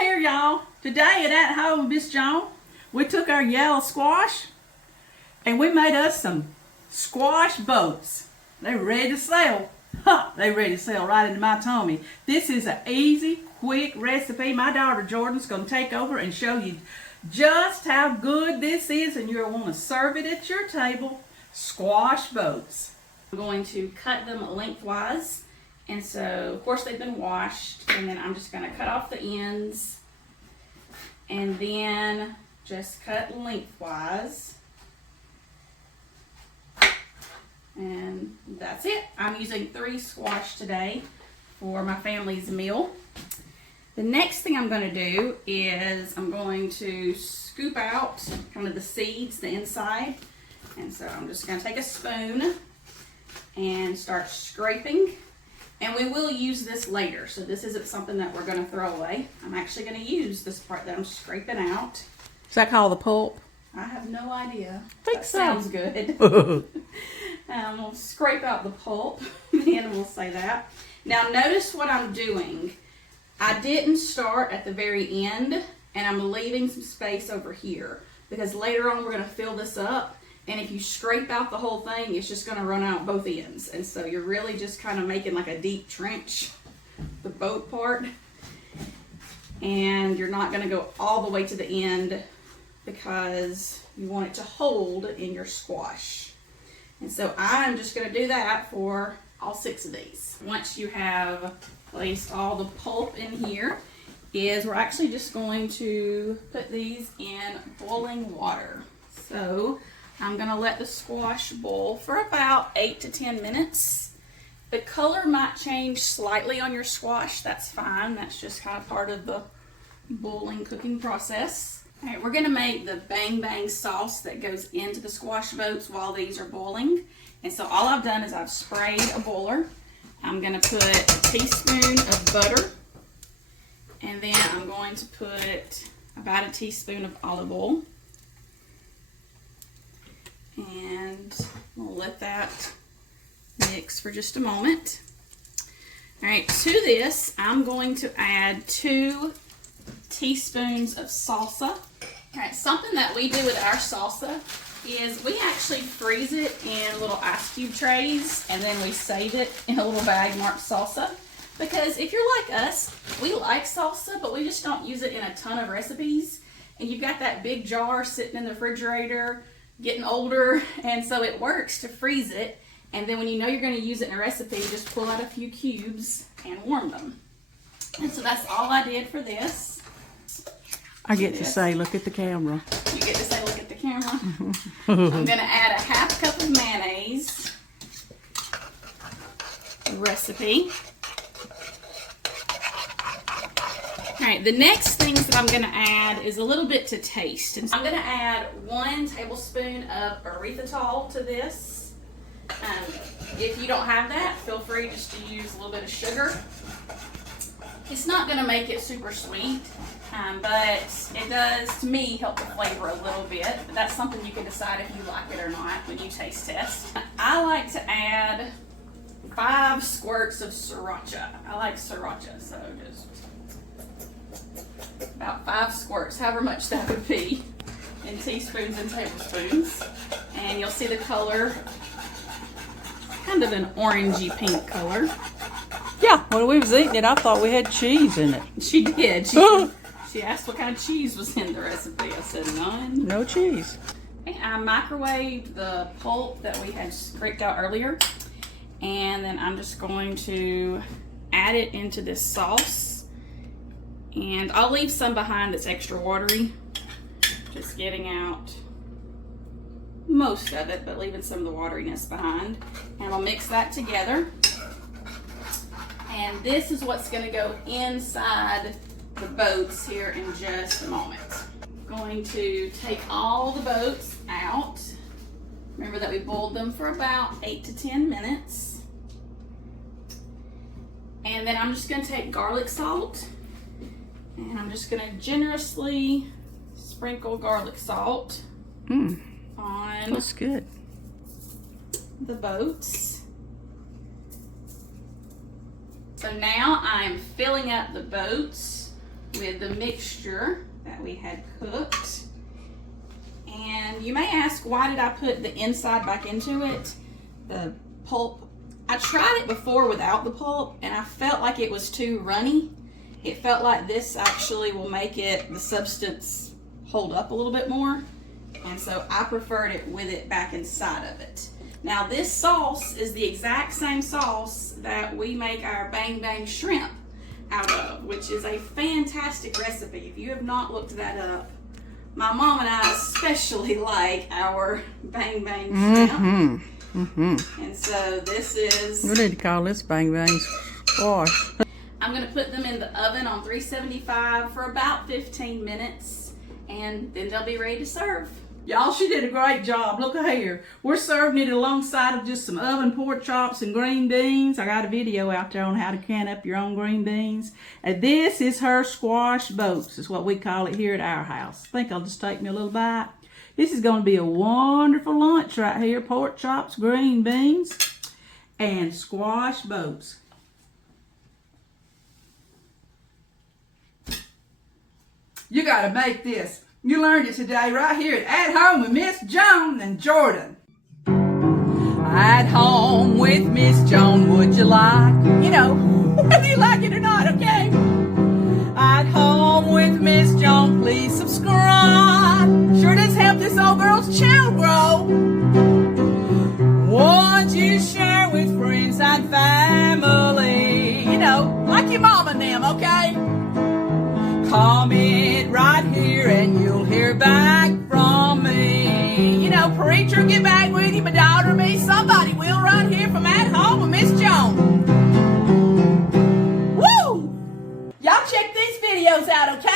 here, y'all. Today at Home with Miss Joan, we took our yellow squash and we made us some squash boats. They're ready to sell. They're ready to sell right into my tummy. This is an easy, quick recipe. My daughter Jordan's going to take over and show you just how good this is, and you'll want to serve it at your table. Squash boats. I'm going to cut them lengthwise. And so, of course, they've been washed, and then I'm just going to cut off the ends and then just cut lengthwise. And that's it. I'm using 3 squash today for my family's meal. The next thing I'm going to do is I'm going to scoop out kind of the seeds, the inside. And so I'm just going to take a spoon and start scraping. And we will use this later, so this isn't something that we're going to throw away. I'm actually going to use this part that I'm scraping out. Is that called the pulp? I have no idea. I think that so. Sounds good. We'll scrape out the pulp, then we'll say that. Now notice what I'm doing. I didn't start at the very end, and I'm leaving some space over here, because later on we're going to fill this up. And if you scrape out the whole thing, it's just going to run out both ends. And so you're really just kind of making like a deep trench, the boat part. And you're not going to go all the way to the end because you want it to hold in your squash. And so I'm just going to do that for all 6 of these. Once you have placed all the pulp in here, we're actually just going to put these in boiling water. So I'm going to let the squash boil for about 8 to 10 minutes. The color might change slightly on your squash. That's fine. That's just kind of part of the boiling cooking process. All right, we're going to make the bang bang sauce that goes into the squash boats while these are boiling. And so all I've done is I've sprayed a boiler. I'm going to put a teaspoon of butter. And then I'm going to put about a teaspoon of olive oil. And we'll let that mix for just a moment. All right, to this, I'm going to add 2 teaspoons of salsa. All right, something that we do with our salsa is we actually freeze it in little ice cube trays, and then we save it in a little bag marked salsa. Because if you're like us, we like salsa, but we just don't use it in a ton of recipes. And you've got that big jar sitting in the refrigerator, getting older, and so it works to freeze it, and then when you know you're going to use it in a recipe, just pull out a few cubes and warm them. And so that's all I did for this. I get to say, look at the camera. You get to say, look at the camera. I'm going to add a 1/2 cup of mayonnaise recipe. All right, the next things that I'm going to add is a little bit to taste. And I'm going to add 1 tablespoon of erythritol to this. If you don't have that, feel free just to use a little bit of sugar. It's not going to make it super sweet, but it does, to me, help the flavor a little bit. But that's something you can decide if you like it or not when you taste test. I like to add 5 squirts of sriracha. I like sriracha, so just about 5 squirts, however much that would be, in teaspoons and tablespoons. And you'll see the color, kind of an orangey pink color. Yeah, when we was eating it, I thought we had cheese in it. She did. She asked what kind of cheese was in the recipe. I said none. No cheese. I microwaved the pulp that we had scraped out earlier. And then I'm just going to add it into this sauce. And I'll leave some behind that's extra watery, just getting out most of it, but leaving some of the wateriness behind. And I'll mix that together. And this is what's going to go inside the boats here in just a moment. I'm going to take all the boats out. Remember that we boiled them for about 8 to 10 minutes. And then I'm just going to take garlic salt. And I'm just going to generously sprinkle garlic salt on That's good. the boats. So now I'm filling up the boats with the mixture that we had cooked. And you may ask, why did I put the inside back into it? The pulp. I tried it before without the pulp and I felt like it was too runny. It felt like this actually will make it, the substance, hold up a little bit more. And so I preferred it with it back inside of it. Now this sauce is the exact same sauce that we make our bang bang shrimp out of, which is a fantastic recipe. If you have not looked that up, my mom and I especially like our bang bang shrimp. And so this is... We need to call this bang bang squash. I'm going to put them in the oven on 375 for about 15 minutes, and then they'll be ready to serve. Y'all, she did a great job. Look here. We're serving it alongside of just some oven pork chops and green beans. I got a video out there on how to can up your own green beans. And this is her squash boats, is what we call it here at our house. I think I'll just take me a little bite. This is going to be a wonderful lunch right here. Pork chops, green beans, and squash boats. You got to make this. You learned it today right here at Home with Miss Joan and Jordan. At home with Miss Joan, would you like? You know, whether you like it or not, okay? At home with Miss Joan, please subscribe. Sure does help this old girl's channel grow. Won't you share with friends and family? You know, like your mom and them, okay? Comment right here and you'll hear back from me. You know, preacher, get back with you, my daughter, me, somebody will right here from At Home with Miss Joan. Woo! Y'all check these videos out, okay?